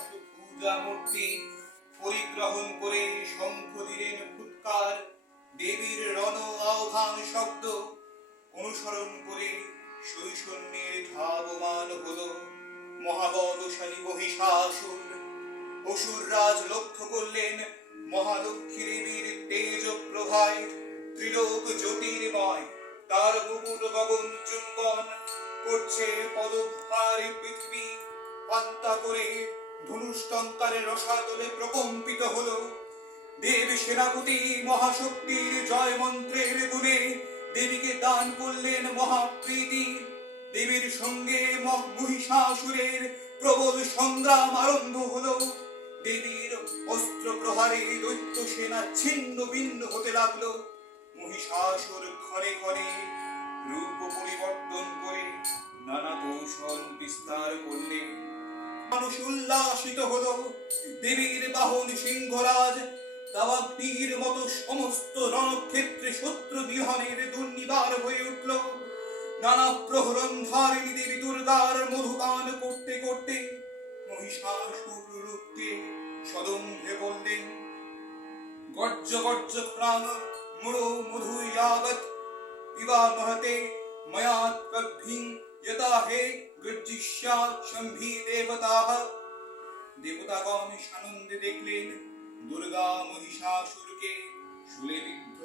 দশভুজা মূর্তি পরিগ্রহণ করে শঙ্খ দিলেন ফুৎকার, দেবীর রণ আহ্বান শব্দ অনুসরণ করে সৈসন্যের ধাবমান হলো মহাবলশালী মহিষাসুর। অসুর রাজ লক্ষ্য করলেন মহালক্ষ্মী দেবীর তেজ প্রভায়, ত্রিলোক জ্যোতির্ময় তার মুকুট গগন চুম্বন করছে পদভারে পৃথিবী। পান্তা করে ধনুষ্টঙ্কারে রসাতলে প্রকম্পিত হলো দেব সেনাপতি মহাশক্তির জয় মন্ত্রের গুণে দেবীকে দান করলেন মহাপ্রীতি। দেবীর সঙ্গে মহিষাসুরের প্রবল সংগ্রাম আরম্ভ হলো। দেবীর অস্ত্র প্রহারে দৈত্য সেনা ছিন্ন ভিন্ন হতে লাগলো। মহিষাসুর ক্ষণে ক্ষণে রূপ পরিবর্তন করে নানা কৌশল বিস্তার করলে মানুষ উল্লাসিত হলো। দেবীর বাহন সিংহরাজ দাবাগ্নির মতো সমস্ত রণক্ষেত্রে শত্রু বিহনের দুর্নিবার হয়ে উঠল। নানা প্রহরণ ধারিণী দেবী দুর্গার মধুপান করতে করতে মহিষাসুর রূপকে সদম্ভে বললেন, গর্জ গর্জ প্রাণ মুড়ো মধু ইয়াবৎ পিবামহতে ময়া ত্বদ্ভিং যতা হে গর্জিষ্যা শম্ভি দেবতাঃ। দেবতাগণ সানন্দে দেখলেন দুর্গা মহিষাসুরকে শূলেবিদ্ধ।